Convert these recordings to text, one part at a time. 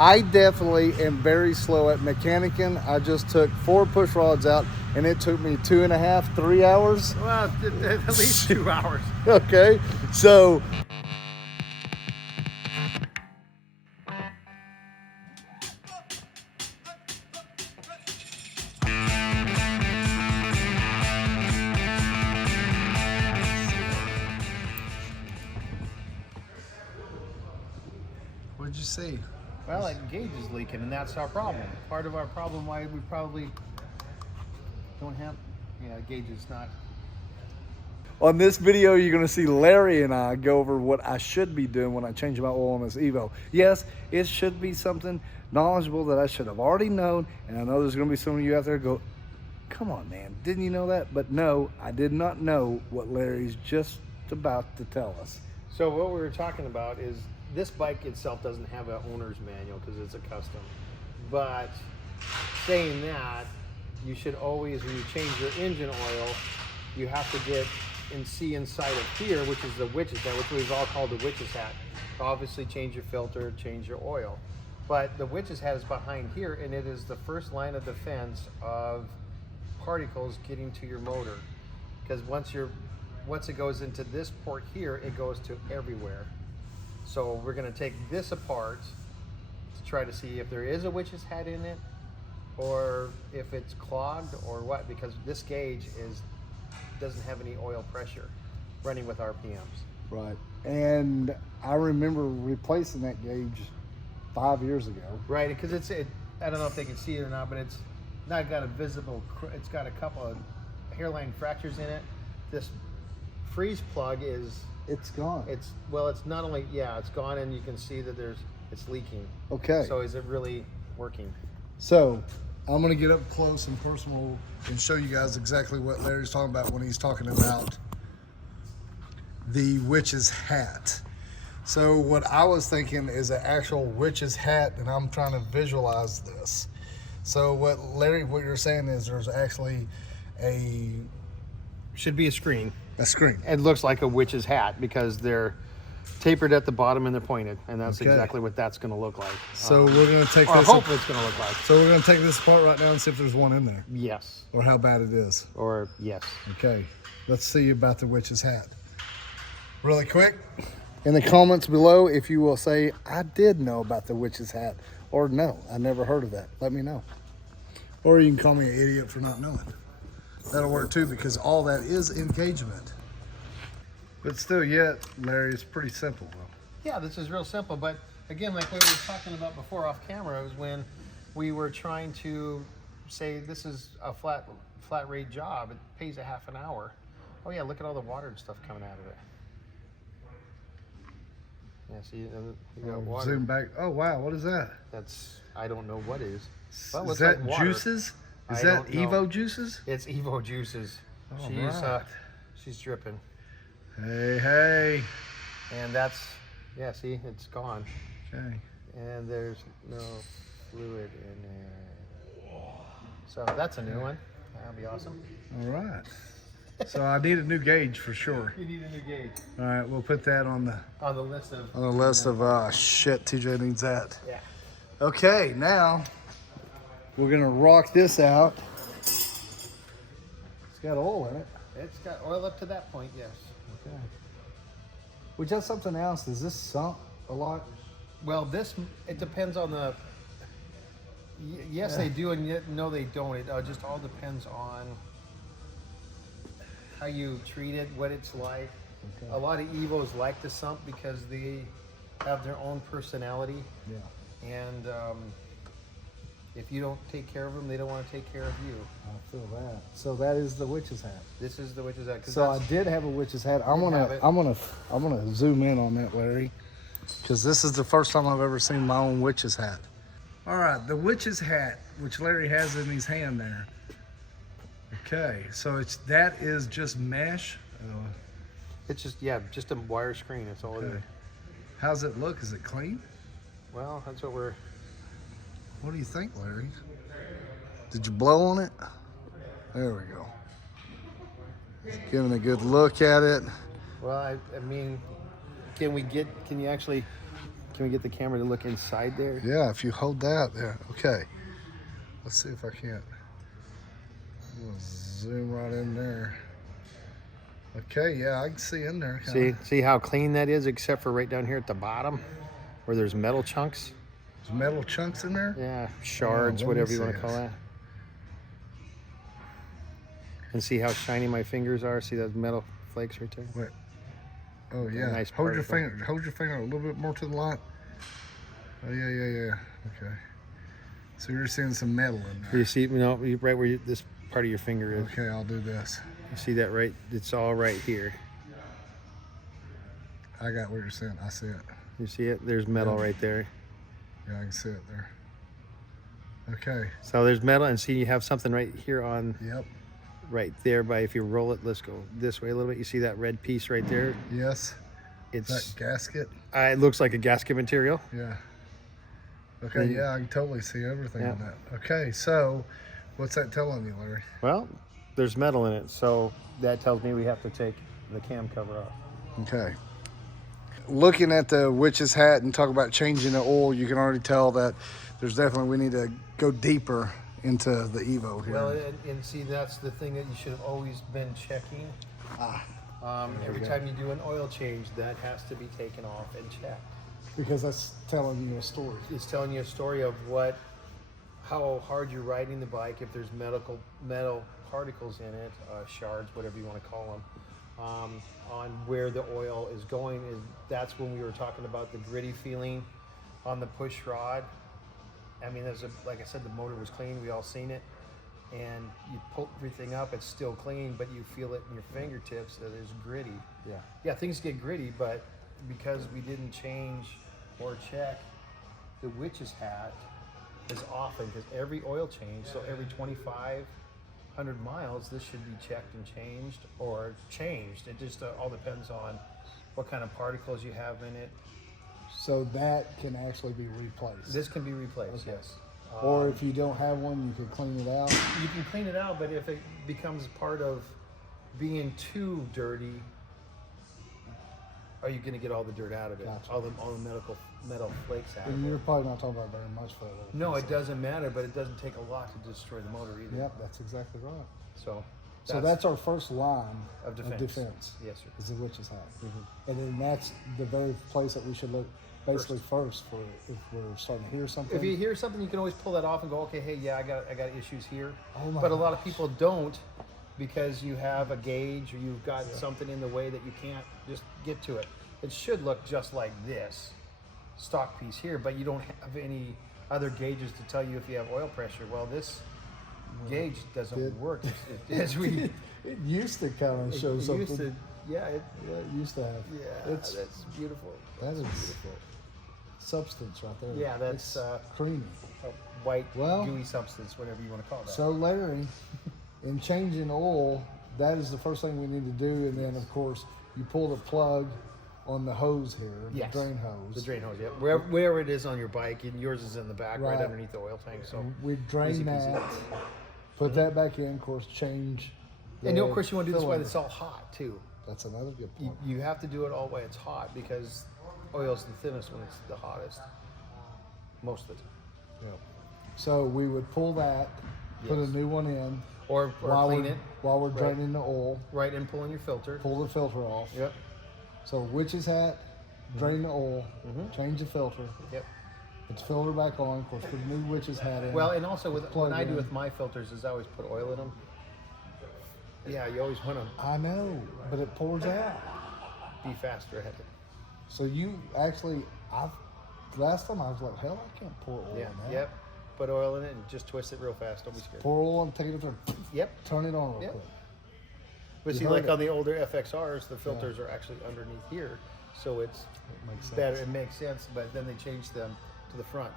I definitely am very slow at mechanicking. I just took 4 push rods out, and it took me 2.5, 3 hours. Well, at least 2 hours. Okay, so what'd you see? Well, that gauge is leaking, and that's our problem. Part of our problem why we probably don't have, gauge is not. On this video, you're going to see Larry and I go over what I should be doing when I change my oil on this Evo. Yes, it should be something knowledgeable that I should have already known, and I know there's going to be some of you out there go, come on, man, didn't you know that? But no, I did not know what Larry's just about to tell us. So what we were talking about is this bike itself doesn't have an owner's manual because it's a custom. But saying that, you should always, when you change your engine oil, you have to get and see inside of here, which is the witch's hat, which we've all called the witch's hat. Obviously change your filter, change your oil. But the witch's hat is behind here, and it is the first line of defense of particles getting to your motor. Because once it goes into this port here, it goes to everywhere. So we're gonna take this apart to try to see if there is a witch's hat in it, or if it's clogged or what, because this gauge doesn't have any oil pressure running with RPMs. Right. And I remember replacing that gauge 5 years ago. Right, because I don't know if they can see it or not, but it's not got a visible, it's got a couple of hairline fractures in it. This freeze plug it's gone. It's not only, it's gone, and you can see that it's leaking. Okay. So is it really working? So I'm going to get up close and personal and show you guys exactly what Larry's talking about when he's talking about the witch's hat. So what I was thinking is an actual witch's hat, and I'm trying to visualize this. So what you're saying is there's actually Should be a screen. a screen. It looks like a witch's hat because they're tapered at the bottom and they're pointed, and that's exactly what that's going to look like. So we're going to take or this. hopefully it's going to look like. So we're going to take this apart right now and see if there's one in there. Yes. Or how bad it is. Or yes. Okay, let's see about the witch's hat. Really quick, in the comments below, if you will say, I did know about the witch's hat, or no, I never heard of that. Let me know. Or you can call me an idiot for not knowing. That'll work too, because all that is engagement. But still, Larry, it's pretty simple though. Yeah, this is real simple, but again, like what we were talking about before off camera, was when we were trying to say this is a flat rate job. It pays a half an hour. Oh yeah, look at all the water and stuff coming out of it. Yeah, see, you got water. Zoom back. Oh wow, what is that? I don't know what is. Well, is that like juices? Is that Evo juices? It's Evo juices. Right. She's dripping. Hey. And see, it's gone. Okay. And there's no fluid in there. So that's a new one. That'll be awesome. All right. So I need a new gauge for sure. You need a new gauge. All right, we'll put that on the list of shit, TJ needs that. Yeah. Okay, now we're gonna rock this out. It's got oil in it. It's got oil up to that point, yes. Okay. Which that's something else. Does this sump a lot? Well, it depends on the. Yes, they do, and yet no, they don't. It just all depends on how you treat it, what it's like. Okay. A lot of Evos like to sump because they have their own personality. Yeah. And if you don't take care of them, they don't want to take care of you. I feel that. So that is the witch's hat. This is the witch's hat. So I did have a witch's hat. I'm gonna zoom in on that, Larry, because this is the first time I've ever seen my own witch's hat. All right, the witch's hat, which Larry has in his hand there. Okay, so that is just mesh. It's just a wire screen. That's all it is. How's it look? Is it clean? Well, that's what we're. What do you think, Larry? Did you blow on it? There we go. Just giving a good look at it. Well, I mean, can Can we get the camera to look inside there? Yeah, if you hold that there. Okay. Let's see if I can't. I'm gonna zoom right in there. Okay, yeah, I can see in there. See how clean that is, except for right down here at the bottom, where there's metal chunks. There's metal chunks in there? Yeah, shards, whatever you want to call that. And see how shiny my fingers are? See those metal flakes right there? Wait. Oh yeah. Nice hold your particle. finger. Hold your finger a little bit more to the light. Oh yeah. Okay. So you're seeing some metal in there. You see, right where this part of your finger is. Okay, I'll do this. You see that right? It's all right here. I got what you're saying. I see it. You see it? There's metal right there. Yeah, I can see it there. Okay. So there's metal, and see you have something right here on. Yep. Right there, by if you roll it, let's go this way a little bit. You see that red piece right there? Yes. It's that gasket. It looks like a gasket material. Yeah. Okay. Yeah, I can totally see everything in that. Okay, so what's that telling you, Larry? Well, there's metal in it, so that tells me we have to take the cam cover off. Okay. Looking at the witch's hat and talk about changing the oil, you can already tell that there's definitely, we need to go deeper into the Evo here. Well, and see, that's the thing that you should have always been checking. Every time you do an oil change, that has to be taken off and checked. Because that's telling you a story. It's telling you a story of how hard you're riding the bike, if there's metal particles in it, shards, whatever you want to call them, on where the oil is going. That's when we were talking about the gritty feeling on the push rod. I mean, like I said, the motor was clean. We all seen it, and you pull everything up. It's still clean, but you feel it in your fingertips that it's gritty. Yeah, things get gritty, but because we didn't change or check the witch's hat as often, because every oil change, so every 2,500 miles, this should be checked and changed or changed. It just all depends on what kind of particles you have in it. So that can actually be replaced. This can be replaced, yes. Or if you don't have one, you can clean it out. You can clean it out, but if it becomes part of being too dirty, are you going to get all the dirt out of it? Gotcha. All the metal flakes out And of you're it? probably not talking about very much for that. No, it doesn't matter, but it doesn't take a lot to destroy the motor either. Yep, that's exactly right. So that's our first line of defense. Yes, sir. is the witch's hat. And then that's the very place that we should look basically first for if we're starting to hear something. If you hear something, you can always pull that off and go, okay, hey, yeah, I got issues here. Oh my but a lot of people don't, because you have a gauge or you've got something in the way that you can't just get to it. It should look just like this stock piece here, but you don't have any other gauges to tell you if you have oil pressure. Well, this gauge doesn't work. It used to kind of show something. Used to, it used to have. Yeah, that's beautiful. That is beautiful. Substance right there. Yeah, that's creamy. A white, gooey substance, whatever you want to call that. So Larry, in changing oil, that is the first thing we need to do, and then of course you pull the plug on the hose here, the drain hose. The drain hose, yeah. Wherever it is on your bike, and yours is in the back, right underneath the oil tank. So we drain that, put that back in, of course, change. And of course you want to do this while it's all hot too. That's another good point. You have to do it all while it's hot, because oil's the thinnest when it's the hottest, most of the time. Yeah. So we would pull that, put a new one in, or clean it while we're draining the oil. Right, and pulling your filter. Pull the filter off. Yep. So witch's hat, drain the oil, change the filter. Yep. Put the filter back on. Of course, put the new witch's hat in. Well, and also what I do with my filters is I always put oil in them. Yeah, you always want to I know, but it pours out. be faster at it. So you actually, last time I was like, hell, I can't pour oil in that. Yep. Put oil in it and just twist it real fast. Don't be scared. Pour oil and take it up there. Yep. Turn it on real quick. But see, like on the older FXRs, the filters are actually underneath here, so it's better. It makes sense, but then they changed them to the front.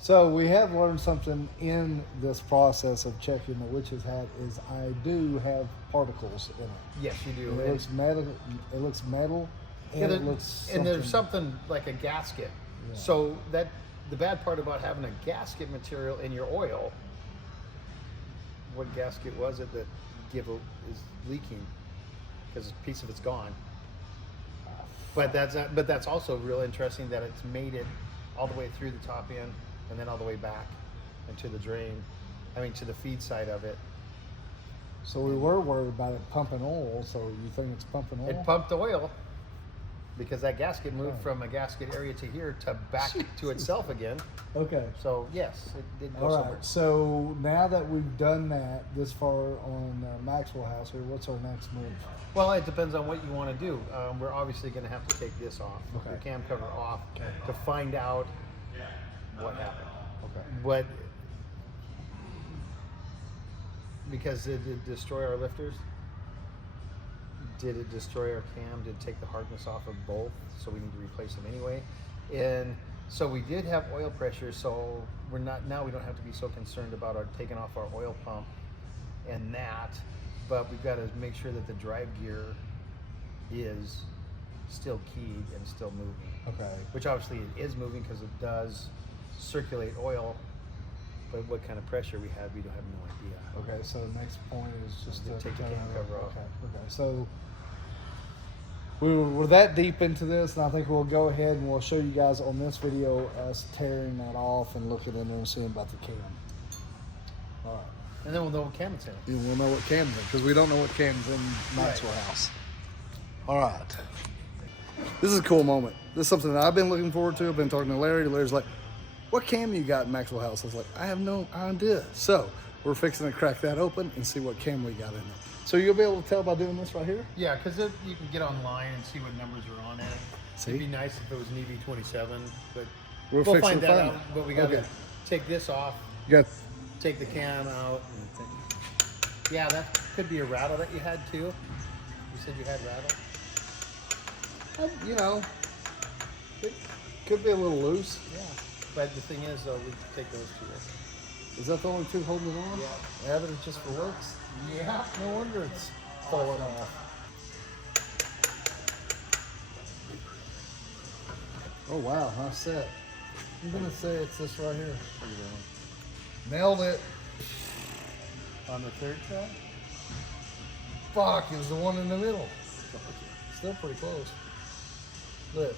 So we have learned something in this process of checking the witch's hat is I do have particles in it. Yes, you do. It looks metal. It looks metal, and it looks. And there's something like a gasket. Yeah. So that the bad part about having a gasket material in your oil. What gasket was it that is leaking because a piece of it's gone? But that's also real interesting that it's made it all the way through the top end, and then all the way back into the drain. I mean, to the feed side of it. So we were worried about it pumping oil. So you think it's pumping oil? It pumped oil because that gasket moved from a gasket area to here to back to itself again. Okay. So yes, it did go All somewhere. right. So now that we've done that this far on Maxwell House here, what's our next move? Well, it depends on what you want to do. We're obviously going to have to take this off, Okay. the cam cover off, to find out what happened. Okay. What, because did it destroy our lifters? Did it destroy our cam? Did it take the hardness off of both? So we need to replace them anyway. And so we did have oil pressure, so we're not, now we don't have to be so concerned about our taking off our oil pump and that, but we've got to make sure that the drive gear is still keyed and still moving. Okay. Which obviously it is moving because it does circulate oil, but what kind of pressure we have, we don't have no idea. Okay. So the next point is just to Take the cam cover off. Okay. Okay. So we're that deep into this, and I think we'll go ahead and we'll show you guys on this video us tearing that off and looking in there and seeing about the cam. All right. And then we'll know what cam it's in. And we'll know what cam's in, because we don't know what cam's in Maxwell House. All right. This is a cool moment. This is something that I've been looking forward to. I've been talking to Larry. Larry's like, what cam you got in Maxwell House? I was like, I have no idea. So we're fixing to crack that open and see what cam we got in there. So you'll be able to tell by doing this right here? Yeah, because you can get online and see what numbers are on it. See? It'd be nice if it was an EV27, but We're we'll fixing find to that find out. it. But we got to Okay. take this off, You got, take the cam out. Yeah, that could be a rattle that you had too. You said you had rattle. you know, it could be a little loose. Yeah, but the thing is, though, we can take those two off. Is that the only two holding it on? Yeah. Yeah, but it's just for looks. Yeah. No wonder it's falling off. Oh wow, nice set. I'm gonna say it's this right here. Nailed it. On the third track? Fuck, it was the one in the middle. Still pretty close. Look.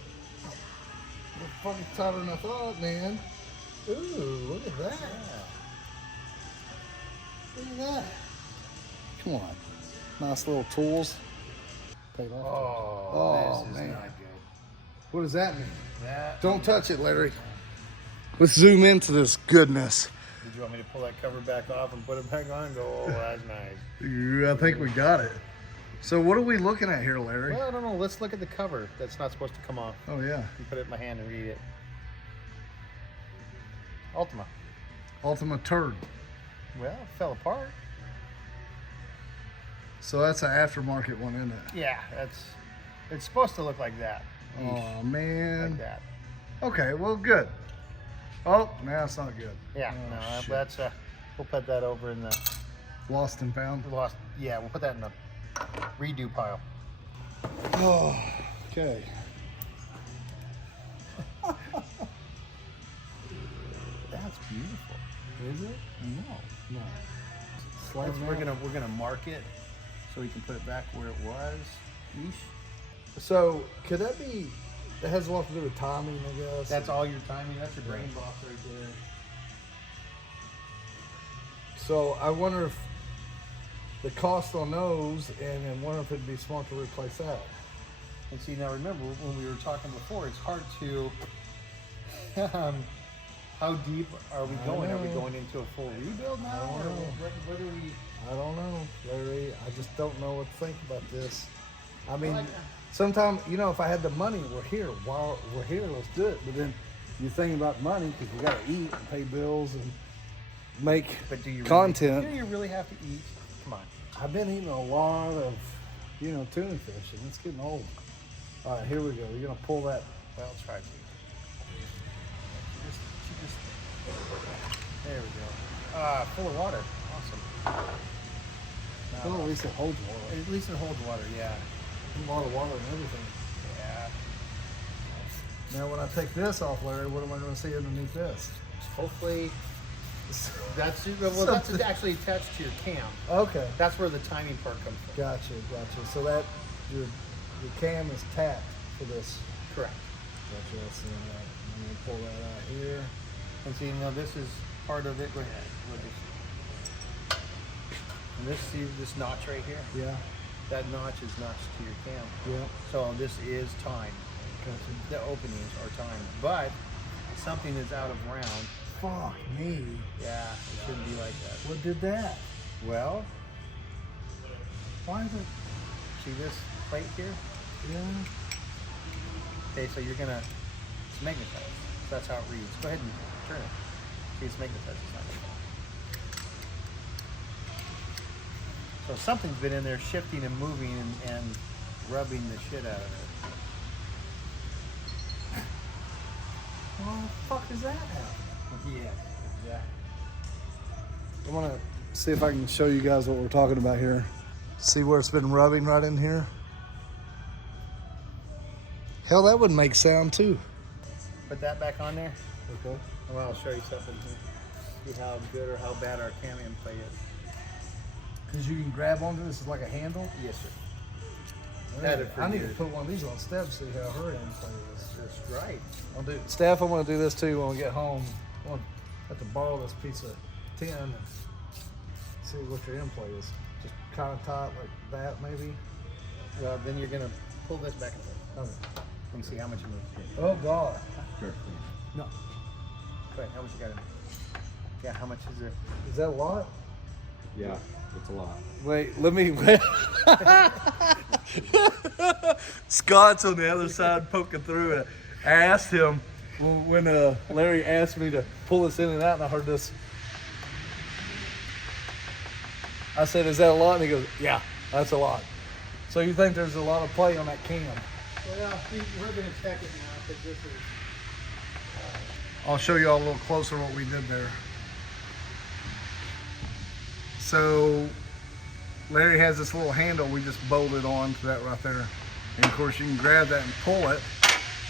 We're fucking tighter than I thought, man. Ooh, look at that. Look at that. Come on. Nice little tools. Paid off. Oh, this is man. not good. What does that mean? That. Don't touch it, Larry. Let's zoom into this goodness. Did you want me to pull that cover back off and put it back on and go, oh, that's nice? I think we got it. So what are we looking at here, Larry? Well, I don't know. Let's look at the cover. That's not supposed to come off. Oh, yeah. You put it in my hand and read it. Ultima. Ultima turd. Well, it fell apart. So that's an aftermarket one, isn't it? Yeah, it's supposed to look like that. Oh, man. Like that. Okay, well, good. Oh, now it's not good. Yeah, Oh, no, shit. that's we'll put that over in the Lost and found. lost. Yeah, we'll put that in the redo pile. Oh, okay. That's beautiful. Is it? No. No. We're gonna mark it so we can put it back where it was. Eesh. So, could that be, that has a lot to do with timing, I guess? That's all your timing. That's your brain box right there. So, I wonder if the cost on those, and then wonder if it'd be smart to replace that. And see, now remember when we were talking before, it's hard to. How deep are we going? Are we going into a full rebuild now, or what are we? I don't know, Larry. I just don't know what to think about this. I mean, Like- sometimes, you know, if I had the money, we're here. While we're here, let's do it. But then you think about money because we got to eat and pay bills and make But do you content. Really, do you really have to eat? Come on. I've been eating a lot of, you know, tuna fish, and it's getting old. All right, here we go. You're gonna pull that. Well, try to. There we go. Full of water. Awesome. Well, at least it holds water. At least it holds water. Yeah. A lot of water and everything. Yeah. Now, when I take this off, Larry, what am I going to see underneath this? Hopefully, that's that's actually attached to your cam. Okay. That's where the timing part comes from. Gotcha. So that your cam is tapped for this. Correct. Gotcha. That's I'm gonna pull that out here. And see, now this is part of it. Go ahead. We'll just- And this, see this notch right here? Yeah. That notch is notched to your cam. Yeah. So this is time. Gotcha. The openings are time. But something that's out of round, Fuck me. yeah, it shouldn't be like that. What did that? Well, Why is it? see this plate here? Yeah. Okay, so you're gonna, it's magnetized. That's how it reads. Go ahead and turn it. See, it's magnetized. It's not magnetized. So something's been in there shifting and moving and rubbing the shit out of it. What the fuck is that happening? Yeah, exactly. I'm gonna see if I can show you guys what we're talking about here. See where it's been rubbing right in here? Hell, that would make sound too. Put that back on there. Okay. And I'll show you something. See how good or how bad our cam play is. Because you can grab onto this, it's like a handle. Yes, sir. I need to put one of these on steps, see how her end play is. That's right. I'll do, Steph, I'm gonna do this too when we get home. I want to borrow this piece of tin and see what your end play is. Just kind of tight like that, maybe. Well, then you're gonna pull this back and forth Okay. and see how much you move. Oh God. No. Go ahead. How much you got in? Yeah. How much is there? Is that a lot? Yeah, it's a lot. Wait, let me. Scott's on the other side poking through it. I asked him when Larry asked me to pull this in and out, and I heard this. I said, "Is that a lot?" And he goes, "Yeah, that's a lot." So you think there's a lot of play on that cam? Well, we're gonna check it now because this is. I'll show you all a little closer what we did there. So Larry has this little handle we just bolted on to that right there. And of course you can grab that and pull it,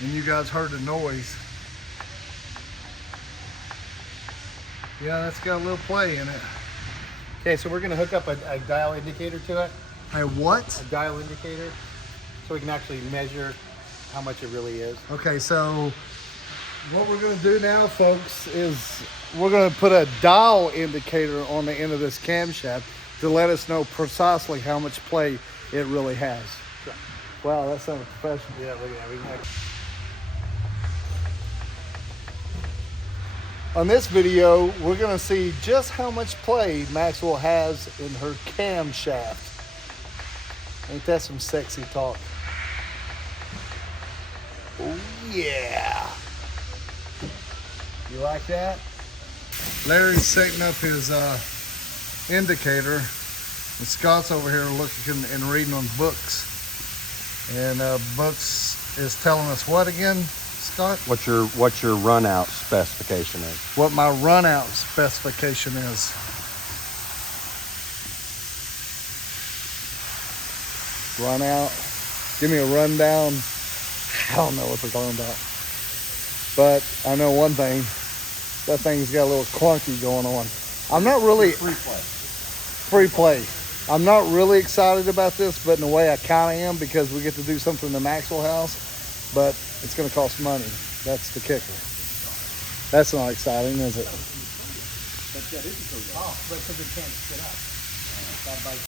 and you guys heard the noise. Yeah, that's got a little play in it. Okay, so we're gonna hook up a dial indicator to it. Hey, what? A dial indicator, so we can actually measure how much it really is. Okay, so what we're gonna do now, folks, is we're gonna put a dial indicator on the end of this camshaft to let us know precisely how much play it really has. Wow, that sounds professional. Yeah, look at that. We can On this video, we're gonna see just how much play Maxwell has in her camshaft. Ain't that some sexy talk? Oh yeah. You like that? Larry's setting up his indicator, and Scott's over here looking and reading on books. And books is telling us what again, Scott? What your run out specification is? What my run out specification is. Run out. Give me a rundown. I don't know what they're talking about. But I know one thing. That thing's got a little clunky going on. I'm not really... Free play. I'm not really excited about this, but in a way I kind of am because we get to do something in the Maxwell house. But it's going to cost money. That's the kicker. That's not exciting, is it? But yeah, this is off, but because it can't sit up. That bike